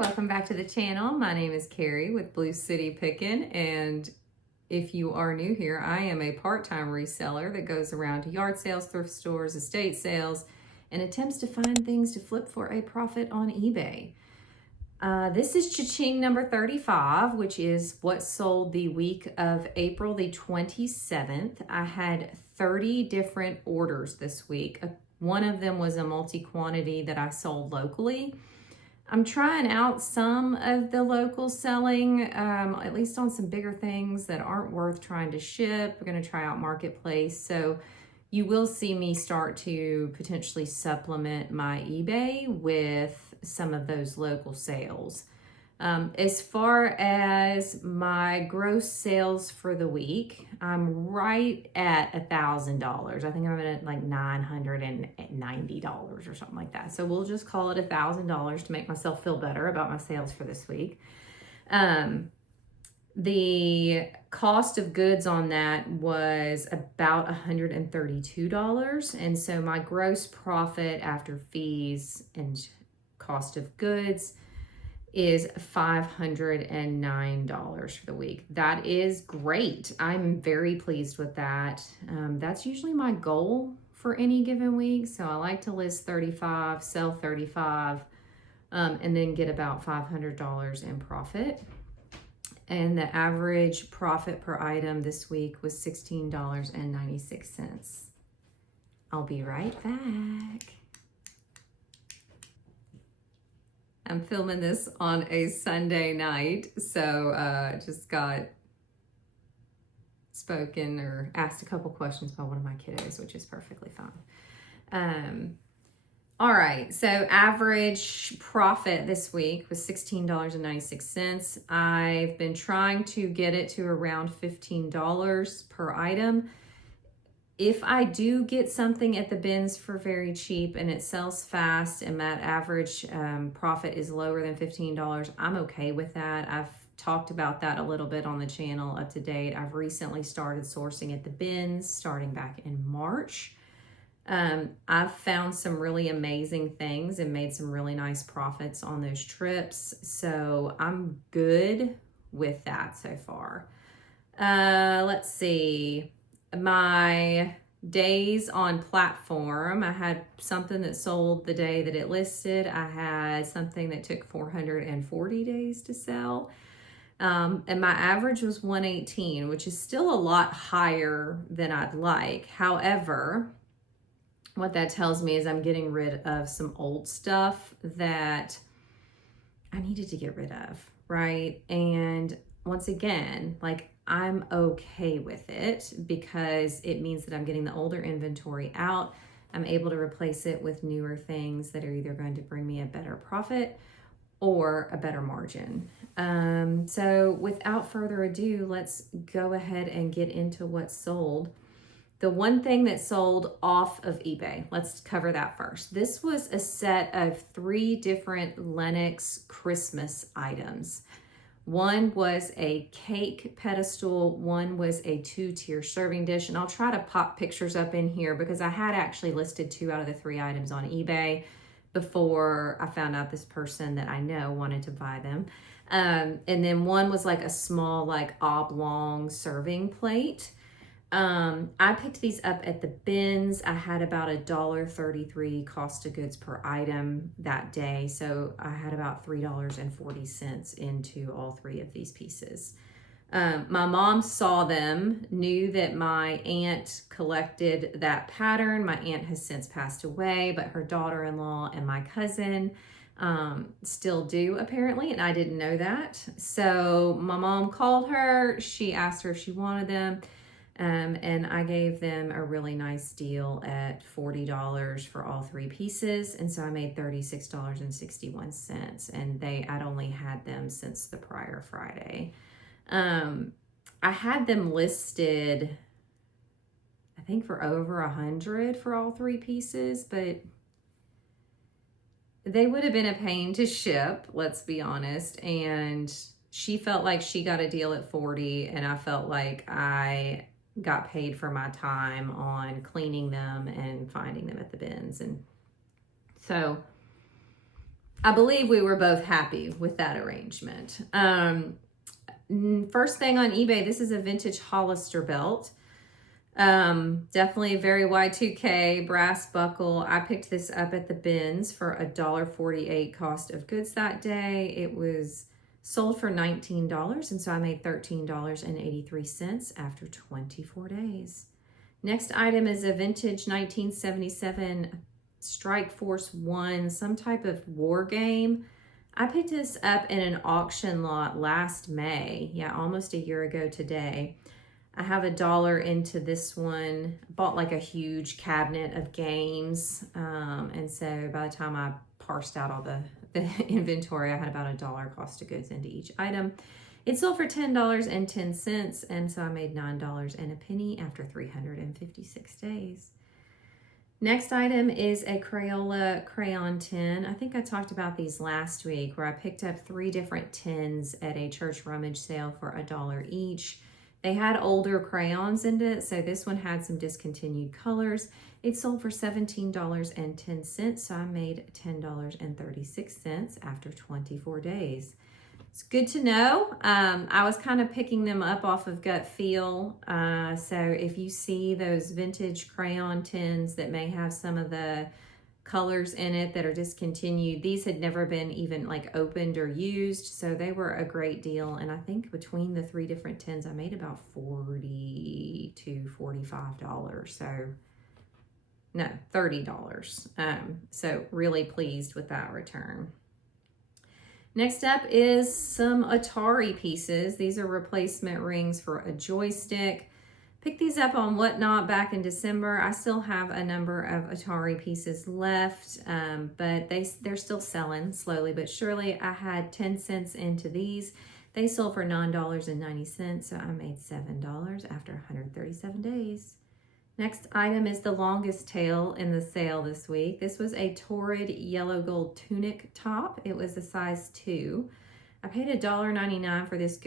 welcome back to the channel. My name is Carrie with Blue City Pickin, and if you are new here, I am a part-time reseller that goes around to yard sales, thrift stores, estate sales, and attempts to find things to flip for a profit on eBay. This is Ching number 35, which is what sold the week of April the 27th. I had 30 different orders this week. One of them was a multi-quantity that I sold locally. I'm trying out some of the local selling, at least on some bigger things that aren't worth trying to ship. We're going to try out Marketplace. So you will see me start to potentially supplement my eBay with some of those local sales. As far as my gross sales for the week, I'm right at $1,000. I think I'm at like $990 or something like that. So we'll just call it $1,000 to make myself feel better about my sales for this week. The cost of goods on that was about $132. And so my gross profit after fees and cost of goods is $509 for the week. That is great. I'm very pleased with that. That's usually my goal for any given week. So I like to list 35, sell 35, and then get about $500 in profit. And the average profit per item this week was $16.96. I'll be right back. I'm filming this on a Sunday night, so just got spoken or asked a couple questions by one of my kiddos, which is perfectly fine. All right, so average profit this week was $16.96. I've been trying to get it to around $15 per item. If I do get something at the bins for very cheap and it sells fast and that average profit is lower than $15, I'm okay with that. I've talked about that a little bit on the channel up to date. I've recently started sourcing at the bins starting back in March. I've found some really amazing things and made some really nice profits on those trips. So I'm good with that so far. Let's see. My days on platform, I had something that sold the day that it listed. I had something that took 440 days to sell. And my average was 118, which is still a lot higher than I'd like. However, what that tells me is I'm getting rid of some old stuff that I needed to get rid of, right? And once again, like, I'm okay with it because it means that I'm getting the older inventory out. I'm able to replace it with newer things that are either going to bring me a better profit or a better margin. So without further ado, let's go ahead and get into what sold. The one thing that sold off of eBay, let's cover that first. This was a set of 3 different Lennox Christmas items. One was a cake pedestal, one was a 2-tier serving dish, and I'll try to pop pictures up in here because I had actually listed 2 out of the 3 items on eBay before I found out this person that I know wanted to buy them. And then one was like a small, like oblong serving plate. I picked these up at the bins. I had about $1.33 cost of goods per item that day. So I had about $3.40 into all 3 of these pieces. My mom saw them, knew that my aunt collected that pattern. My aunt has since passed away, but her daughter-in-law and my cousin still do apparently, and I didn't know that. So my mom called her. She asked her if she wanted them. And I gave them a really nice deal at $40 for all 3 pieces. And so I made $36.61. And I'd only had them since the prior Friday. I had them listed, I think, for over $100 for all 3 pieces, but they would have been a pain to ship, let's be honest. And she felt like she got a deal at $40, and I felt like I got paid for my time on cleaning them and finding them at the bins. And so I believe we were both happy with that arrangement. First thing on eBay, this is a vintage Hollister belt. Definitely a very Y2K brass buckle. I picked this up at the bins for $1.48 cost of goods that day. It was sold for $19, and so I made $13.83 after 24 days. Next item is a vintage 1977 Strike Force 1, some type of war game. I picked this up in an auction lot last May. Yeah, almost a year ago today. I have $1 into this one. Bought like a huge cabinet of games. And so by the time I parsed out all the inventory, I had about $1 cost of goods into each item. It sold for $10.10, and so I made $9 and a penny after 356 days. Next item is a Crayola crayon tin. I think I talked about these last week, where I picked up 3 different tins at a church rummage sale for $1 each. They had older crayons in it, so this one had some discontinued colors. It sold for $17.10, so I made $10.36 after 24 days. It's good to know. I was kind of picking them up off of gut feel. So if you see those vintage crayon tins that may have some of the colors in it that are discontinued, these had never been even like opened or used. So they were a great deal. And I think between the 3 different tins, I made about $40 to $45. So no, $30. So really pleased with that return. Next up is some Atari pieces. These are replacement rings for a joystick. Picked these up on Whatnot back in December. I still have a number of Atari pieces left, but they're still selling slowly but surely. I had 10 cents into these. They sold for $9.90, so I made $7 after 137 days. Next item is the longest tail in the sale this week. This was a Torrid yellow gold tunic top. It was a size 2. I paid $1.99 for this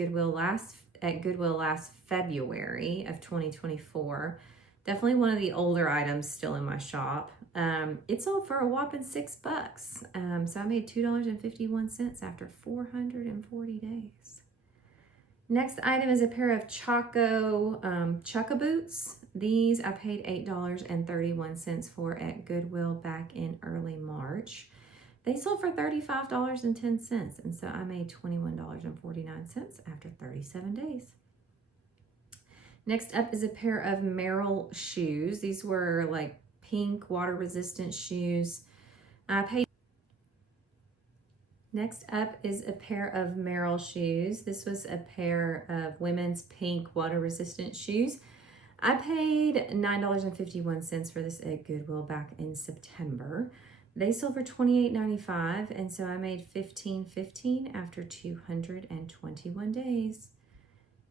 at Goodwill last February of 2024. Definitely one of the older items still in my shop. It sold for a whopping $6. So I made $2.51 after 440 days. Next item is a pair of Chukka boots. These I paid $8.31 for at Goodwill back in early March. They sold for $35.10, and so I made $21.49 after 37 days. Next up is a pair of Merrell shoes. These were like pink water-resistant shoes. Next up is a pair of Merrell shoes. This was a pair of women's pink water-resistant shoes. I paid $9.51 for this at Goodwill back in September. They sold for $28.95, and so I made $15.15 after 221 days.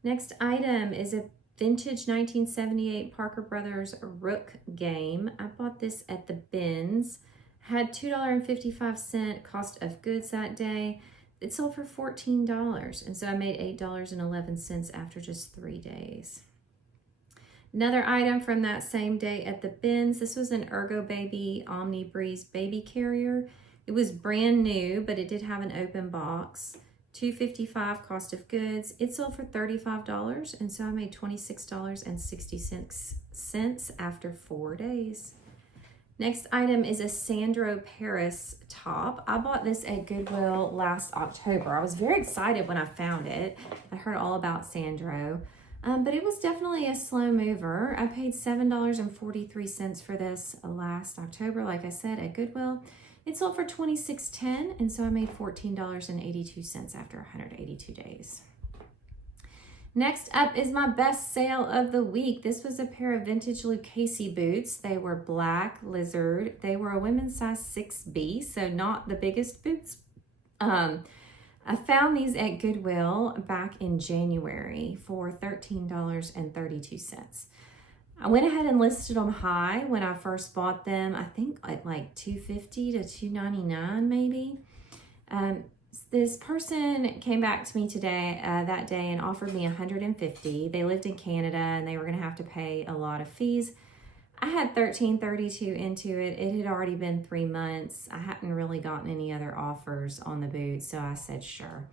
Next item is a vintage 1978 Parker Brothers Rook game. I bought this at the bins. Had $2.55 cost of goods that day. It sold for $14, and so I made $8.11 after just 3 days. Another item from that same day at the bins. This was an Ergo Baby Omni Breeze baby carrier. It was brand new, but it did have an open box. $2.55 cost of goods. It sold for $35, and so I made $26.66 after 4 days. Next item is a Sandro Paris top. I bought this at Goodwill last October. I was very excited when I found it. I heard all about Sandro, but it was definitely a slow mover. I paid $7.43 for this last October, like I said, at Goodwill. It sold for $26.10, and so I made $14.82 after 182 days. Next up is my best sale of the week. This was a pair of vintage Lucchese boots. They were black lizard. They were a women's size 6B, so not the biggest boots. I found these at Goodwill back in January for $13.32. I went ahead and listed them high when I first bought them. I think at like $250 to $299 maybe. This person came back to me today, that day, and offered me $150. They lived in Canada and they were going to have to pay a lot of fees. I had $13.32 into it. It had already been 3 months. I hadn't really gotten any other offers on the boot, so I said sure.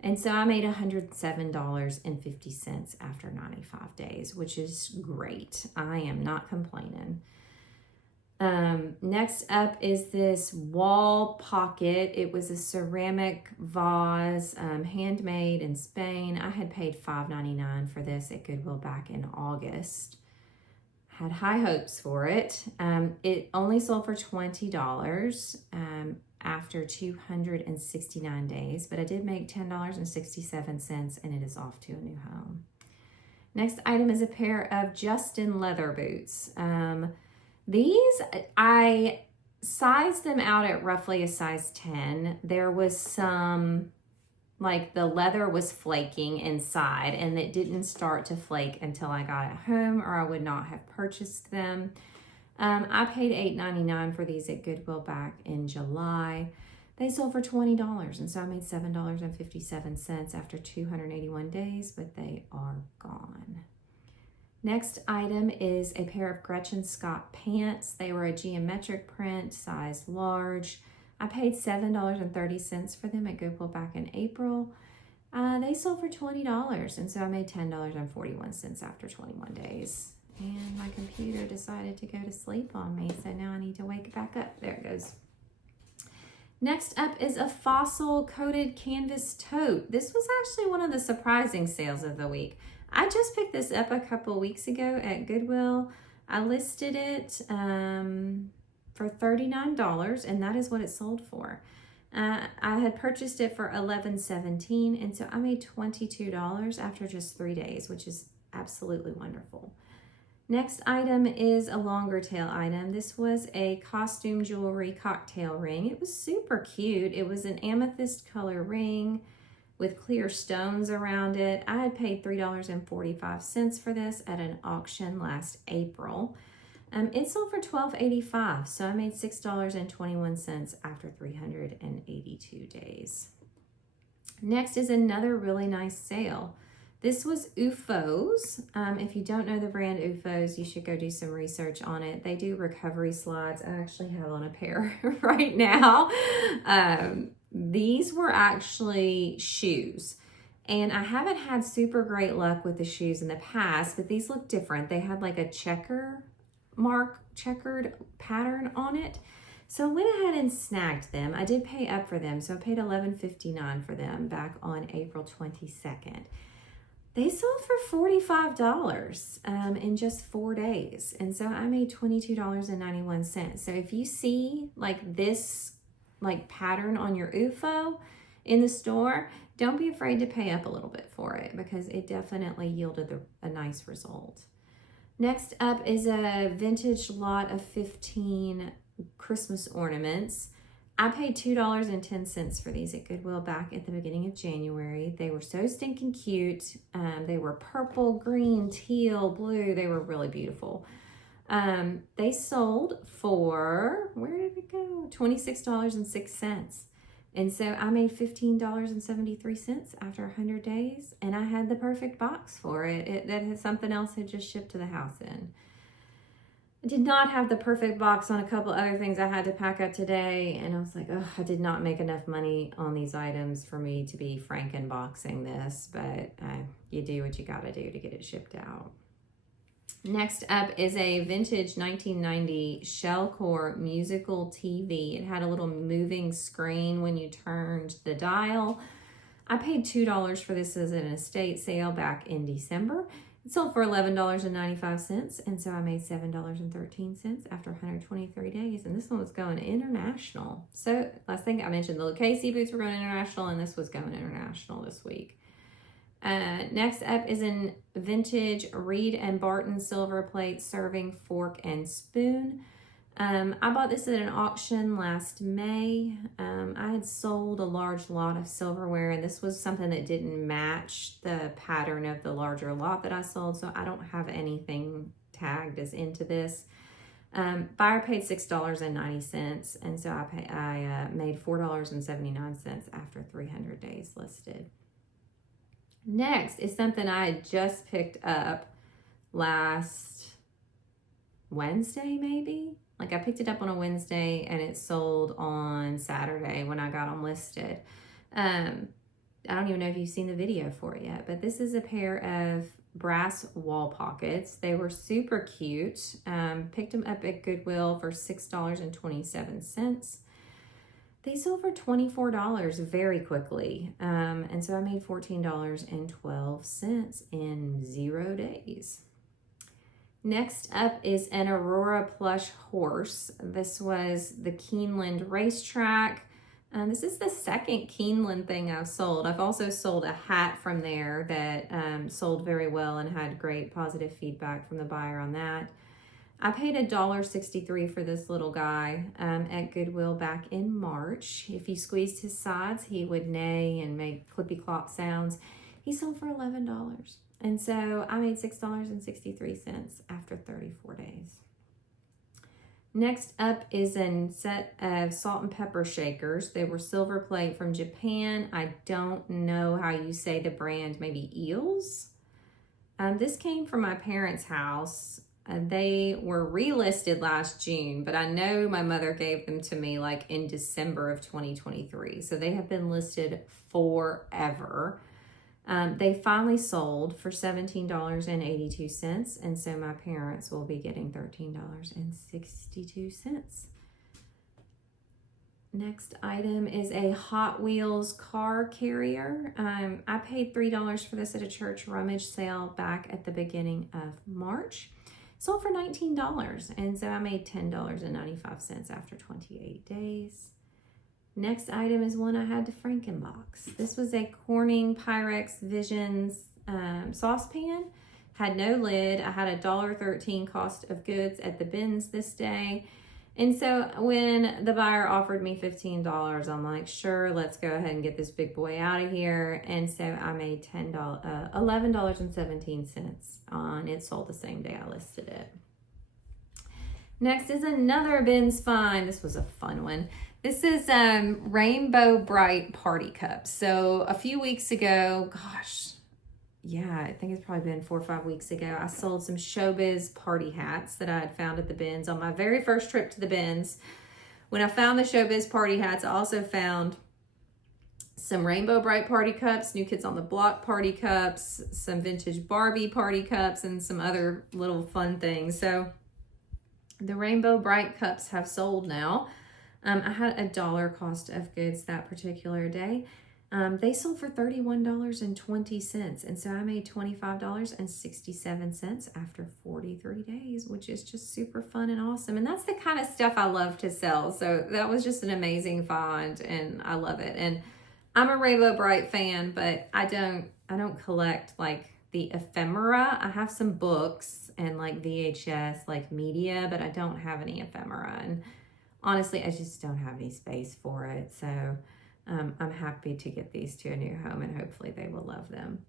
And so I made $107.50 after 95 days, which is great. I am not complaining. Next up is this wall pocket. It was a ceramic vase, handmade in Spain. I had paid $5.99 for this at Goodwill back in August. Had high hopes for it. It only sold for $20 after 269 days, but I did make $10.67 and it is off to a new home. Next item is a pair of Justin leather boots. These, I sized them out at roughly a size 10. There was some, like the leather was flaking inside and it didn't start to flake until I got it home, or I would not have purchased them. I paid $8.99 for these at Goodwill back in July. They sold for $20, and so I made $7.57 after 281 days, but they are gone. Next item is a pair of Gretchen Scott pants. They were a geometric print, size large. I paid $7.30 for them at Goodwill back in April. They sold for $20, and so I made $10.41 after 21 days. And my computer decided to go to sleep on me, so now I need to wake it back up. There it goes. Next up is a fossil coated canvas tote. This was actually one of the surprising sales of the week. I just picked this up a couple weeks ago at Goodwill. I listed it for $39, and that is what it sold for. I had purchased it for $11.17, and so I made $22 after just 3 days, which is absolutely wonderful. Next item is a longer tail item. This was a costume jewelry cocktail ring. It was super cute. It was an amethyst color ring with clear stones around it. I had paid $3.45 for this at an auction last April. It sold for $12.85, so I made $6.21 after 382 days. Next is another really nice sale. This was UFOs. If you don't know the brand UFOs, you should go do some research on it. They do recovery slides. I actually have on a pair right now. These were actually shoes. And I haven't had super great luck with the shoes in the past, but these look different. They had like a checkered pattern on it. So I went ahead and snagged them. I did pay up for them, so I paid $11.59 for them back on April 22nd. They sold for $45 in just 4 days. And so I made $22.91. So if you see like this like pattern on your UFO in the store, don't be afraid to pay up a little bit for it because it definitely yielded a nice result. Next up is a vintage lot of 15 Christmas ornaments. I paid $2.10 for these at Goodwill back at the beginning of January. They were so stinking cute. They were purple, green, teal, blue. They were really beautiful. They sold for, where did it go? $26.06. And so I made $15.73 after 100 days, and I had the perfect box for it. That had something else had just shipped to the house in. I did not have the perfect box on a couple other things I had to pack up today, and I was like, oh, I did not make enough money on these items for me to be frankenboxing this, but you do what you gotta do to get it shipped out. Next up is a vintage 1990 Shellcore musical TV. It had a little moving screen when you turned the dial. I paid $2 for this as an estate sale back in December. It sold for $11.95, and so I made $7.13 after 123 days, and this one was going international. So last thing I mentioned, the Lucchese boots were going international, and this was going international this week. Next up is an vintage Reed and Barton silver plate serving fork and spoon. I bought this at an auction last May. I had sold a large lot of silverware, and this was something that didn't match the pattern of the larger lot that I sold, so I don't have anything tagged as into this. Buyer paid $6.90, and so I made $4.79 after 300 days listed. Next is something I had just picked up last Wednesday, maybe. Like I picked it up on a Wednesday and it sold on Saturday when I got them listed. I don't even know if you've seen the video for it yet, but this is a pair of brass wall pockets. They were super cute. Picked them up at Goodwill for $6.27. They sold for $24 very quickly. And so I made $14.12 in 0 days. Next up is an Aurora plush horse. This was the Keeneland racetrack. This is the second Keeneland thing I've sold. I've also sold a hat from there that sold very well and had great positive feedback from the buyer on that. I paid $1.63 for this little guy at Goodwill back in March. If you squeezed his sides, he would neigh and make clippy clop sounds. He sold for $11. And so I made $6.63 after 34 days. Next up is a set of salt and pepper shakers. They were silver plate from Japan. I don't know how you say the brand, maybe Eels. This came from my parents' house. They were relisted last June, but I know my mother gave them to me like in December of 2023. So they have been listed forever. They finally sold for $17.82, and so my parents will be getting $13.62. Next item is a Hot Wheels car carrier. I paid $3 for this at a church rummage sale back at the beginning of March. Sold for $19, and so I made $10.95 after 28 days. Next item is one I had to Frankenbox. This was a Corning Pyrex Visions saucepan. Had no lid. I had a $1.13 cost of goods at the bins this day. And so when the buyer offered me $15, I'm like, sure, let's go ahead and get this big boy out of here. And so I made $11.17 on it. Sold the same day I listed it. Next is another bins find. This was a fun one. This is Rainbow Bright Party Cups. So a few weeks ago, gosh, yeah, I think it's probably been 4 or 5 weeks ago, I sold some Showbiz party hats that I had found at the bins on my very first trip to the bins. When I found the Showbiz party hats, I also found some Rainbow Bright party cups, New Kids on the Block party cups, some vintage Barbie party cups, and some other little fun things. So the Rainbow Bright cups have sold now. I had a $1 cost of goods that particular day. They sold for $31.20, and so I made $25.67 after 43 days, which is just super fun and awesome. And that's the kind of stuff I love to sell. So that was just an amazing find, and I love it. And I'm a Rainbow Bright fan, but I don't collect like the ephemera. I have some books and like VHS like media, but I don't have any ephemera. And honestly, I just don't have any space for it. So I'm happy to get these to a new home, and hopefully they will love them.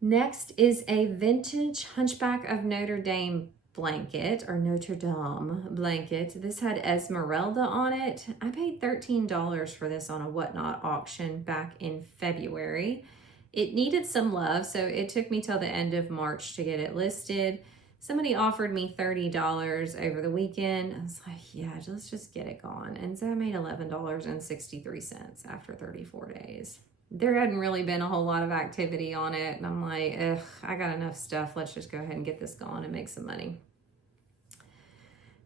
Next is a vintage Hunchback of Notre Dame blanket, or Notre Dame blanket. This had Esmeralda on it. I paid $13 for this on a Whatnot auction back in February. It needed some love, so it took me till the end of March to get it listed. Somebody offered me $30 over the weekend. I was like, yeah, let's just get it gone. And so I made $11.63 after 34 days. There hadn't really been a whole lot of activity on it. And I'm like, ugh, I got enough stuff. Let's just go ahead and get this gone and make some money.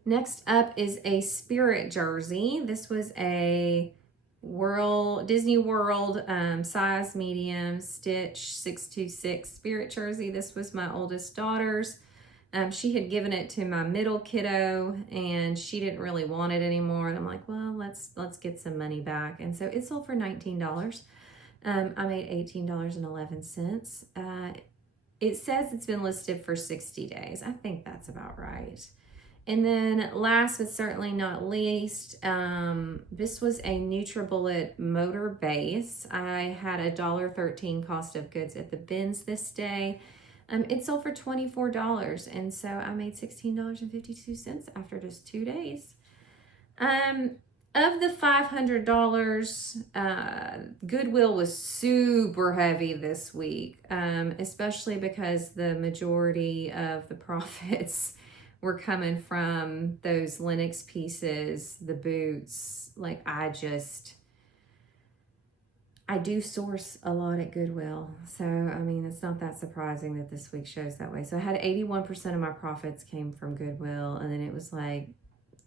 Next up is a Spirit jersey. This was a Disney World size medium stitch 626 Spirit jersey. This was my oldest daughter's. She had given it to my middle kiddo, and she didn't really want it anymore. And I'm like, well, let's get some money back. And so it sold for $19. I made $18.11. It says it's been listed for 60 days. I think that's about right. And then last but certainly not least, this was a NutriBullet motor base. I had a $1.13 cost of goods at the bins this day. It sold for $24, and so I made $16.52 after just 2 days. Of the $500, Goodwill was super heavy this week, especially because the majority of the profits were coming from those Lennox pieces, the boots. Like I do source a lot at Goodwill. So, I mean, it's not that surprising that this week shows that way. So I had 81% of my profits came from Goodwill, and then it was like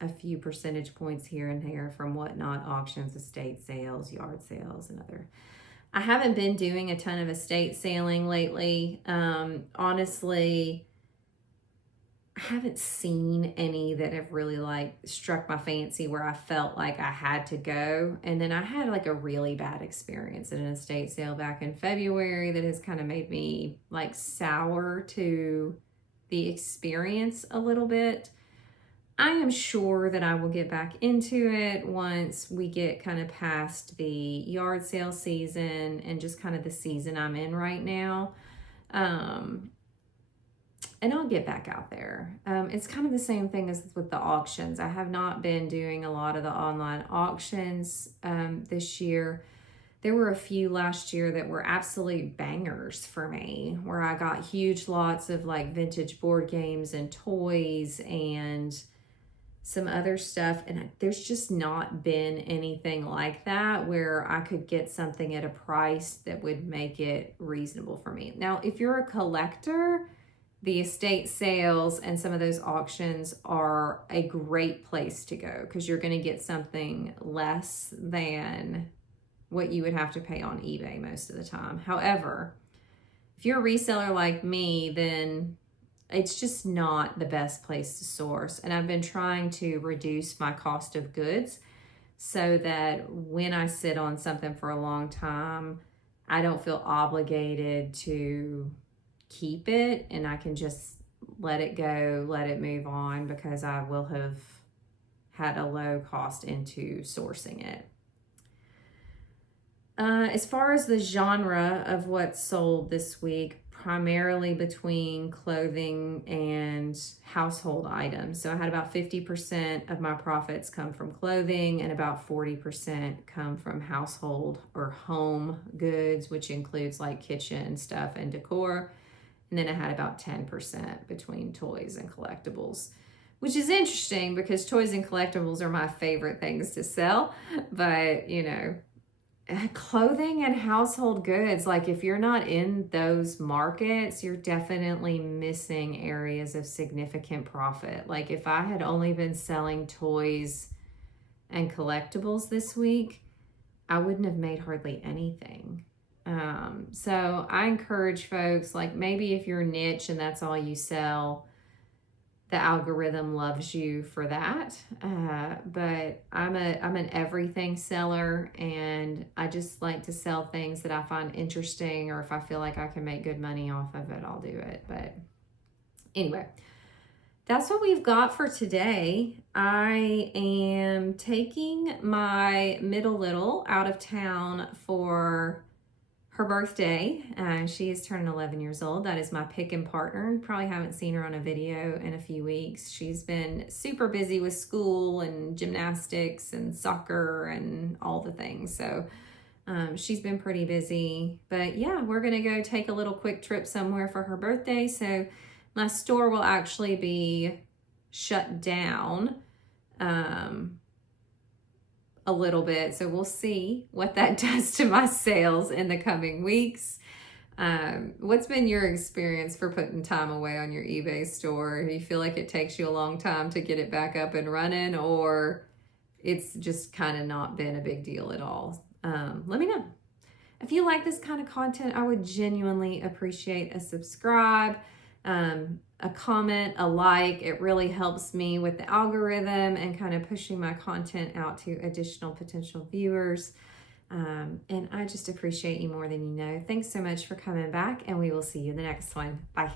a few percentage points here and there from whatnot, auctions, estate sales, yard sales, and other. I haven't been doing a ton of estate sailing lately. Honestly, I haven't seen any that have really like struck my fancy where I felt like I had to go. And then I had like a really bad experience at an estate sale back in February that has kind of made me like sour to the experience a little bit. I am sure that I will get back into it once we get kind of past the yard sale season and just kind of the season I'm in right now. And I'll get back out there. It's kind of the same thing as with the auctions. I have not been doing a lot of the online auctions this year. There were a few last year that were absolute bangers for me, where I got huge lots of like vintage board games and toys and some other stuff. And there's just not been anything like that where I could get something at a price that would make it reasonable for me. Now, if you're a collector, the estate sales and some of those auctions are a great place to go because you're going to get something less than what you would have to pay on eBay most of the time. However, if you're a reseller like me, then it's just not the best place to source. And I've been trying to reduce my cost of goods so that when I sit on something for a long time, I don't feel obligated to keep it, and I can just let it go, let it move on, because I will have had a low cost into sourcing it. As far as the genre of what's sold this week, primarily between clothing and household items. So I had about 50% of my profits come from clothing and about 40% come from household or home goods, which includes like kitchen stuff and decor. And then I had about 10% between toys and collectibles, which is interesting because toys and collectibles are my favorite things to sell. But, you know, clothing and household goods, like if you're not in those markets, you're definitely missing areas of significant profit. Like if I had only been selling toys and collectibles this week, I wouldn't have made hardly anything. So I encourage folks, like maybe if you're niche and that's all you sell, the algorithm loves you for that. But I'm an everything seller, and I just like to sell things that I find interesting, or if I feel like I can make good money off of it, I'll do it. But anyway, that's what we've got for today. I am taking my middle little out of town for her birthday. She is turning 11 years old. That is my pick-in partner. You probably haven't seen her on a video in a few weeks. She's been super busy with school and gymnastics and soccer and all the things. So she's been pretty busy. But yeah, we're going to go take a little quick trip somewhere for her birthday. So my store will actually be shut down a little bit. So we'll see what that does to my sales in the coming weeks. What's been your experience for putting time away on your eBay store? Do you feel like it takes you a long time to get it back up and running, or it's just kind of not been a big deal at all? Let me know. If you like this kind of content, I would genuinely appreciate a subscribe, a comment, a like. It really helps me with the algorithm and kind of pushing my content out to additional potential viewers. And I just appreciate you more than you know. Thanks so much for coming back, and we will see you in the next one. Bye.